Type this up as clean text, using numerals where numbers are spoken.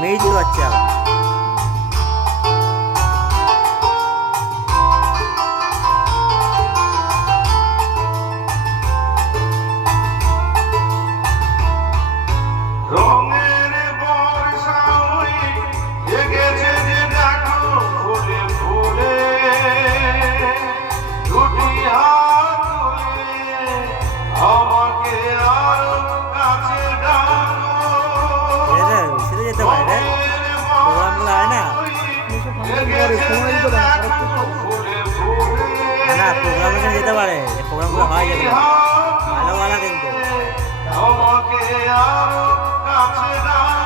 মেয়েদের বাচ্চা রঙের বর্ষা ওই জেগেছে যে দেখো ফুলে ফুলে দুটি হাত তুলে আমাকে আরো কাছে ডাকো সেটা যেতে পারে রে প্রোগ্রামগুলো হয় না না প্রোগ্রামে যেতে পারে প্রোগ্রামগুলো হয় যাবে ভালো ভালো কিন্তু আমাকে আরো কাছে ডাকো